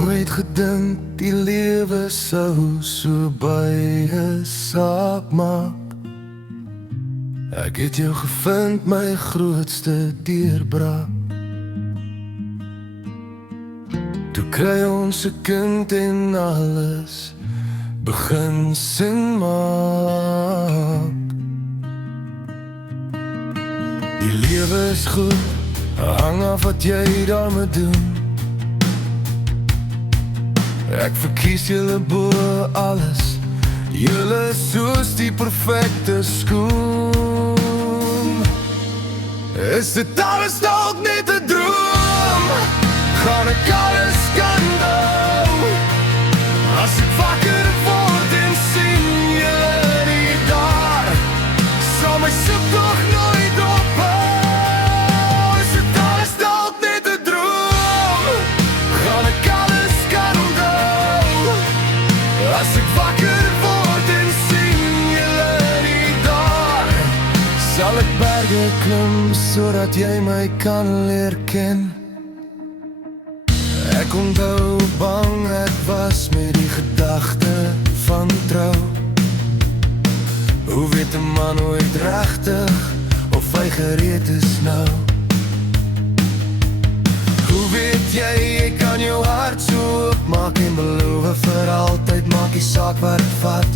Nooit gedink die lewe sou so baie saak maak. Ek het jou gevind, my grootste deurbraak. Toe kry ons 'n kind en alles begin sin maak. Die lewe is goed, hang af wat jy daarmee doen. Ek verkies julle bo alles, julle soos die perfecte skoen. Is dit alles dalk net 'n droom? Gaan ek alles kan nou? As ek wakker word en sien julle nie daar, sal my soektog nooit ophou. Is dit alles dalk net 'n droom? Gaan ek alles kan onthou? As ek wakker word en sien julle nie daar, sal ek berge klim sodat jy my kan leer ken. Ek onthou bang ek was met die gedagte van trou. Hoe weet 'n man ooit regtig of hy gereed is nou? Hoe weet jy, jy kan jou hart so oopmaak en beloof vir altyd, maak die saak wat het vat.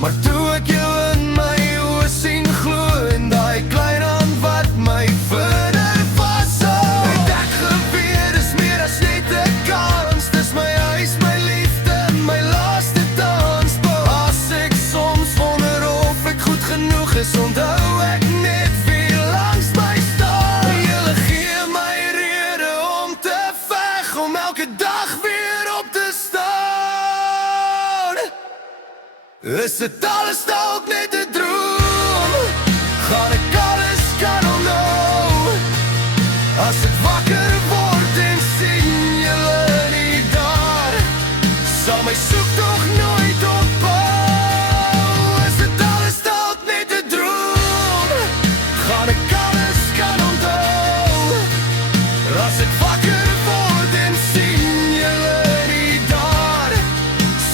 Maar toe ek jou in my oë sien glo, en daai klein hand wat my verder vashou, het ek geweet is meer as net 'n kans. Dis my huis, my liefde, my laaste dans. As ek soms wonder of ek goed genoeg is, onthou ek net wie langs my staan. Julle gee my rede om te veg, om elke dag weer op te staan. Is dit alles dalk net 'n droom? Gaan ek alles kan onthou? As ek wakker word en sien julle nie daar, sal my soektog nooit ophou. Is dit alles dalk net 'n droom? Gaan ek alles kan onthou? As ek wakker word en sien julle nie daar,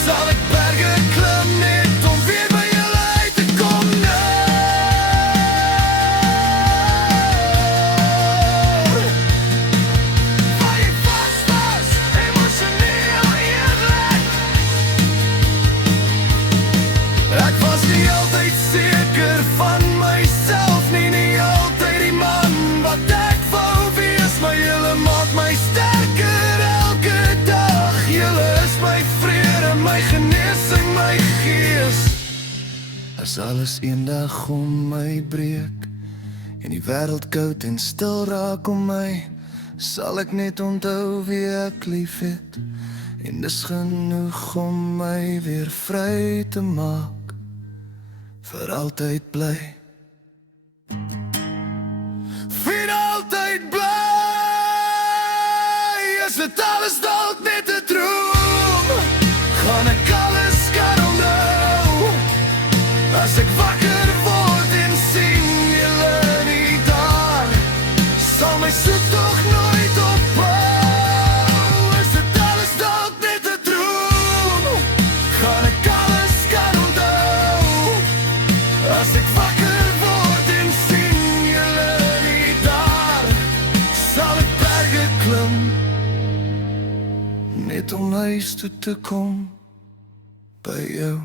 sal ek berge klim net om weer by julle uit te kom nou. Waar jy vas was, emosioneel eerlik. Ek was nie altyd seker van myself nie, nie altyd die man wat ek wou wees, maar julle maak my sterker elke dag. Julle is my vrede, my genesing, my gees. As alles eendag om my breek en die wêreld koud en stil raak om my, sal ek net onthou wie ek lief het, en dis genoeg om my weer vry te maak, vir altyd bly. Vir altyd bly. Is dit alles dalk net 'n droom? Gaan ek alles kan onthou? As ek wakker word en sien julle nie daar, sal my soektog nooit ophou. Is dit alles dalk net 'n droom? Gaan ek alles kan onthou? As ek wakker word en sien julle nie daar, sal ek berge klim net om huis toe te kom by jou.